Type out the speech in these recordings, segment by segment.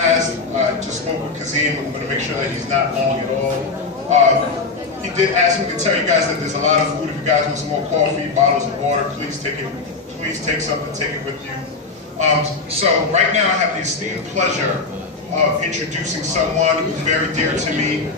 Just spoke with Kazim. I'm going to make sure that he's not long at all. He did ask me to tell you guys that there's a lot of food. If you guys want some more coffee, bottles of water, please take it. Please take something, take it with you. So right now I have the esteemed pleasure of introducing someone who's very dear to me,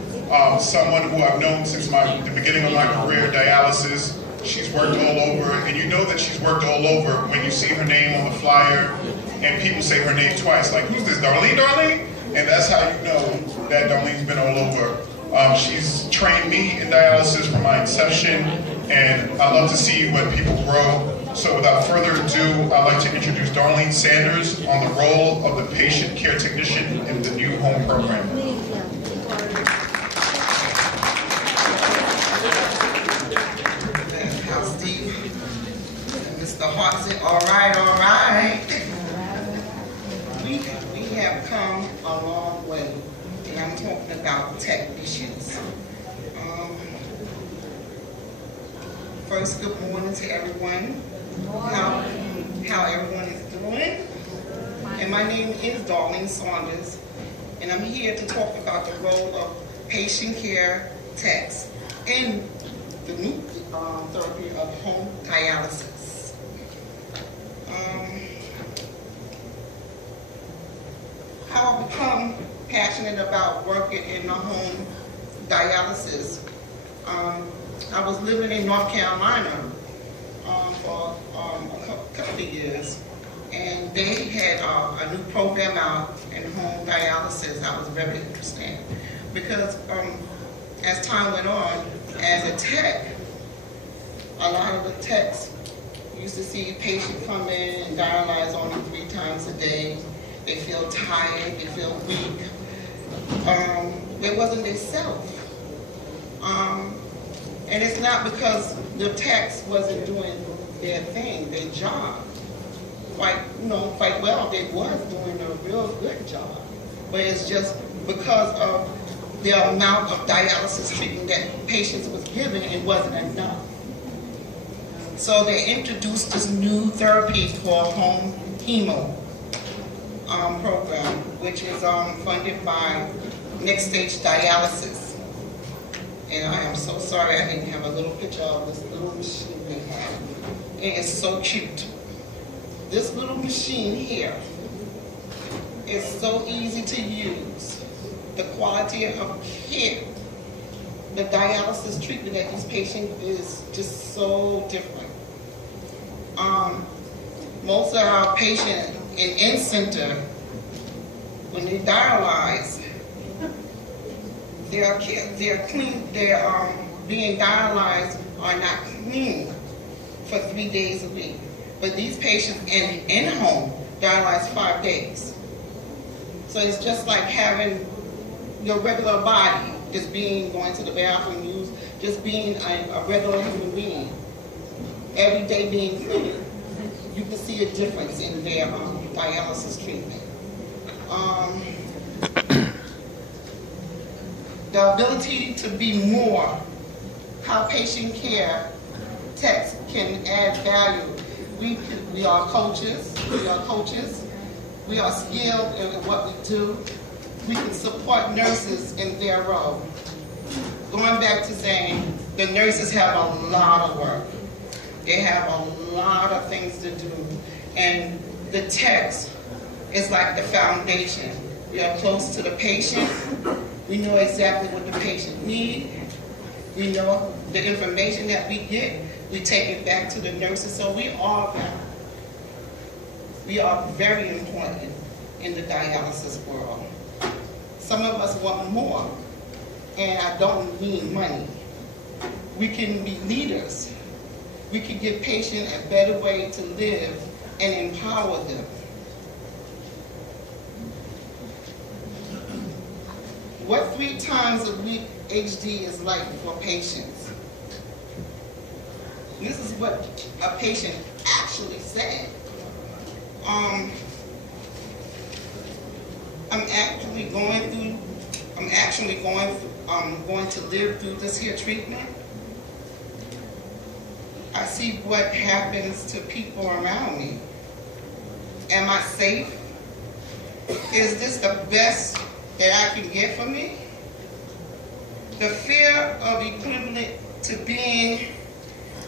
someone who I've known since the beginning of my career, dialysis. She's worked all over, and you know that she's worked all over when you see her name on the flyer and people say her name twice, like, who's this, Darlene, Darlene? And that's how you know that Darlene's been all over. She's trained me in dialysis from my inception, and I love to see when people grow. So without further ado, I'd like to introduce Darlene Sanders on the role of the patient care technician in the new home program. How's Steve? Mr. Hart said, all right, all right. We have come a long way, and I'm talking about technicians. First, good morning to everyone. How everyone is doing. And my name is Darlene Saunders, and I'm here to talk about the role of patient care techs in the new therapy of home dialysis. How I become passionate about working in the home dialysis. I was living in North Carolina for a couple of years, and they had a new program out in home dialysis. I was very interested because as time went on, as a tech, a lot of the techs used to see a patient come in and dialyze only 3 times a day. They feel tired, they feel weak. They wasn't themselves. And it's not because the techs wasn't doing their thing, their job. Quite well, they was doing a real good job. But it's just because of the amount of dialysis treatment that patients was given, it wasn't enough. So they introduced this new therapy called Home Hemo program, which is funded by Next Stage Dialysis. And I am so sorry I didn't have a little picture of this little machine they have. It is so cute. This little machine here is so easy to use. The quality of care, the dialysis treatment that these patients is just so different. Most of our patients in center, when they dialyze, they're clean. They're being dialyzed are not clean for 3 days a week. But these patients in home dialyze 5 days. So it's just like having your regular body, just going to the bathroom, just being a regular human being. Every day being clean. You can see a difference in their dialysis treatment. The ability to be more, how patient care techs can add value. We are coaches, we are skilled in what we do. We can support nurses in their role. Going back to saying, the nurses have a lot of work. They have a lot of things to do. And the techs is like the foundation. We are close to the patient. We know exactly what the patient needs. We know the information that we get. We take it back to the nurses. So we are very important in the dialysis world. Some of us want more, and I don't mean money. We can be leaders. We can give patients a better way to live and empower them. What 3 times a week HD is like for patients. This is what a patient actually said. I'm going to live through this here treatment. I see what happens to people around me. Am I safe? is this the best that I can get for me? The fear of equivalent to being